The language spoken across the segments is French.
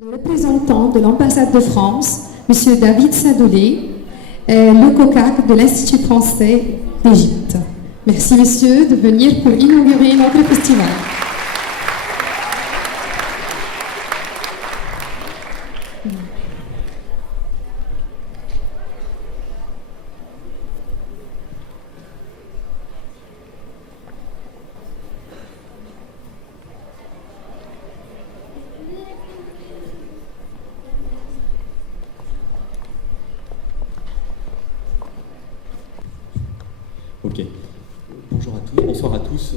Le représentant de l'ambassade de France, M. David Sadolet, est le COCAC de l'Institut français d'Égypte. Merci, messieurs, de venir pour inaugurer notre festival. Ok. Bonjour à tous, bonsoir à tous.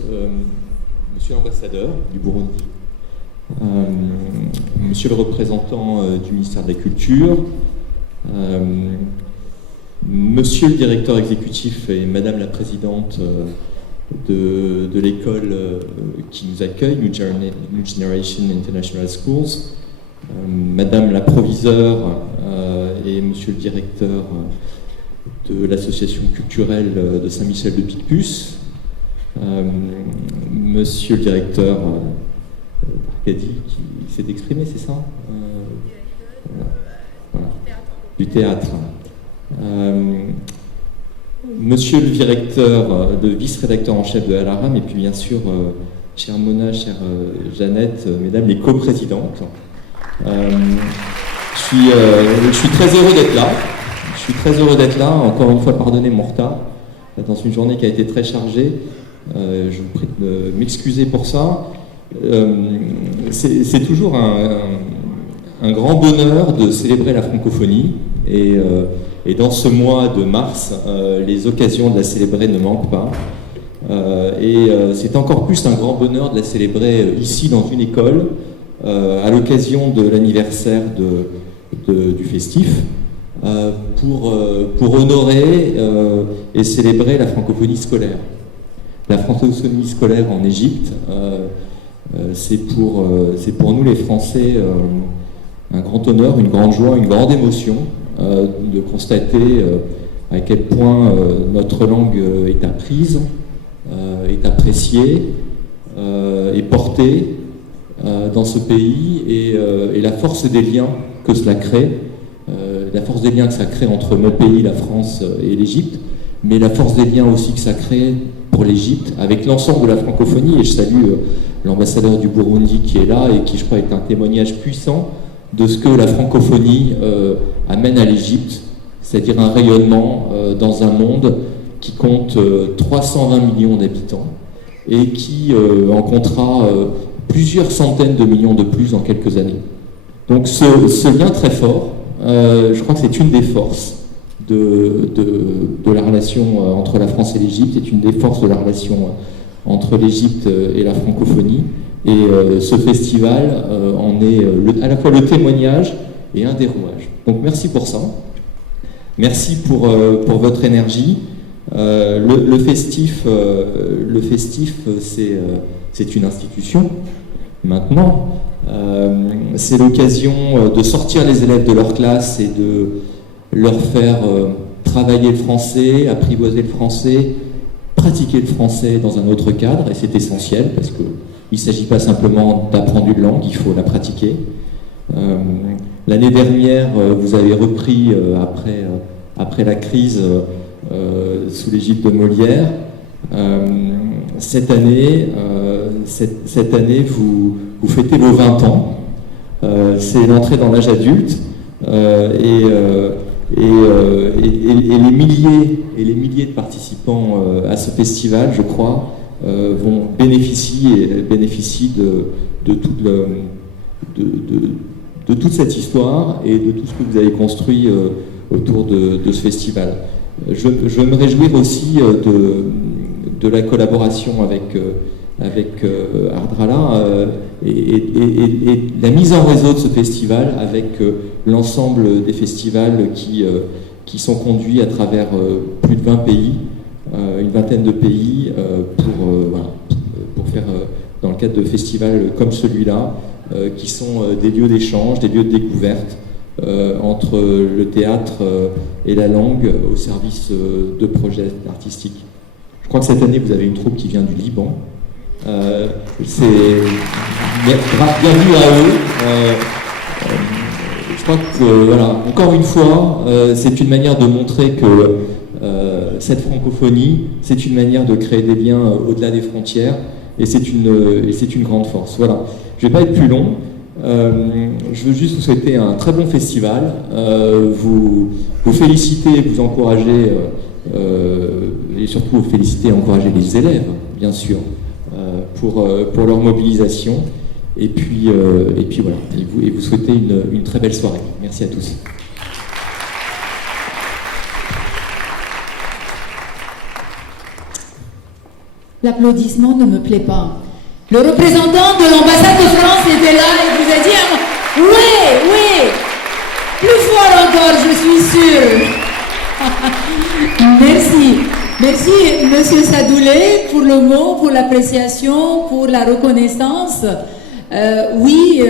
Monsieur l'ambassadeur du Burundi, monsieur le représentant du ministère de la Culture, monsieur le directeur exécutif et madame la présidente de l'école qui nous accueille, New Generation International Schools, madame la proviseure et monsieur le directeur de l'association culturelle de Saint-Michel de Picpus, monsieur le directeur Arkady qui s'est exprimé, c'est ça voilà. Du théâtre. Monsieur le directeur, le vice-rédacteur en chef de Al-Aram, et puis bien sûr, chère Mona, chère Jeannette, mesdames les coprésidentes. Je suis très heureux d'être là. Je suis très heureux d'être là. Encore une fois, pardonnez mon retard dans une journée qui a été très chargée. Je vous prie de m'excuser pour ça. C'est toujours un grand bonheur de célébrer la francophonie. Et dans ce mois de mars, les occasions de la célébrer ne manquent pas. C'est encore plus un grand bonheur de la célébrer ici dans une école, à l'occasion de l'anniversaire du festif. Pour honorer et célébrer la francophonie scolaire. La francophonie scolaire en Égypte, c'est pour nous les Français un grand honneur, une grande joie, une grande émotion de constater à quel point notre langue est apprise, est appréciée, est portée dans ce pays et la force des liens que cela crée. La force des liens que ça crée entre mon pays, la France et l'Égypte, mais la force des liens aussi que ça crée pour l'Égypte avec l'ensemble de la francophonie. Et je salue l'ambassadeur du Burundi qui est là et qui, je crois, est un témoignage puissant de ce que la francophonie amène à l'Égypte, c'est-à-dire un rayonnement dans un monde qui compte 320 millions d'habitants et qui en comptera plusieurs centaines de millions de plus dans quelques années. Donc ce lien très fort, je crois que c'est une des forces de la relation entre la France et l'Égypte, est une des forces de la relation entre l'Égypte et la francophonie. Et ce festival en est à la fois le témoignage et un des rouages. Donc merci pour ça. Merci pour votre énergie. Le festif, c'est une institution. Maintenant, c'est l'occasion de sortir les élèves de leur classe et de leur faire travailler le français, apprivoiser le français, pratiquer le français dans un autre cadre, et c'est essentiel parce qu'il ne s'agit pas simplement d'apprendre une langue, il faut la pratiquer. L'année dernière, vous avez repris, après la crise sous l'égide de Molière, cette année, vous fêtez vos 20 ans. C'est l'entrée dans l'âge adulte et les milliers de participants à ce festival, je crois, bénéficient de toute cette histoire et de tout ce que vous avez construit autour de ce festival. Je veux me réjouir aussi de la collaboration avec Ardrala et la mise en réseau de ce festival avec l'ensemble des festivals qui sont conduits à travers plus de 20 pays, une vingtaine de pays pour faire dans le cadre de festivals comme celui-là qui sont des lieux d'échange, des lieux de découverte entre le théâtre et la langue au service de projets artistiques. Je crois que cette année vous avez une troupe qui vient du Liban. Bienvenue à eux. crois que, voilà, encore une fois, c'est une manière de montrer que cette francophonie, c'est une manière de créer des liens au-delà des frontières, et c'est une grande force. Voilà. Je ne vais pas être plus long. Je veux juste vous souhaiter un très bon festival, vous féliciter, vous encourager, et surtout vous féliciter et encourager les élèves, bien sûr, pour leur mobilisation. Et puis voilà, et vous souhaiter une très belle soirée. Merci à tous. L'applaudissement ne me plaît pas. Le représentant de l'ambassade de France était là et vous a dit oui, oui, plus fort encore, je suis sûre. Merci. Merci, Monsieur Sadoulé, pour le mot, pour l'appréciation, pour la reconnaissance. Oui,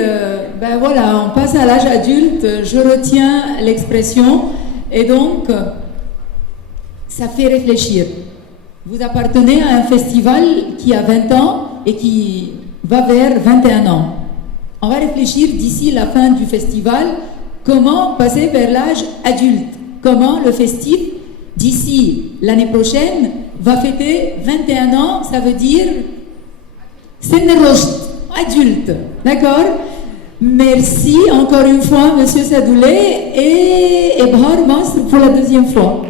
ben voilà, on passe à l'âge adulte, je retiens l'expression, et donc, ça fait réfléchir. Vous appartenez à un festival qui a 20 ans et qui va vers 21 ans. On va réfléchir d'ici la fin du festival, comment passer vers l'âge adulte, comment le festif, d'ici l'année prochaine, va fêter 21 ans, ça veut dire Sennerost, adulte, d'accord? Merci encore une fois, Monsieur Sadoulé, et Ebhar Masr pour la deuxième fois.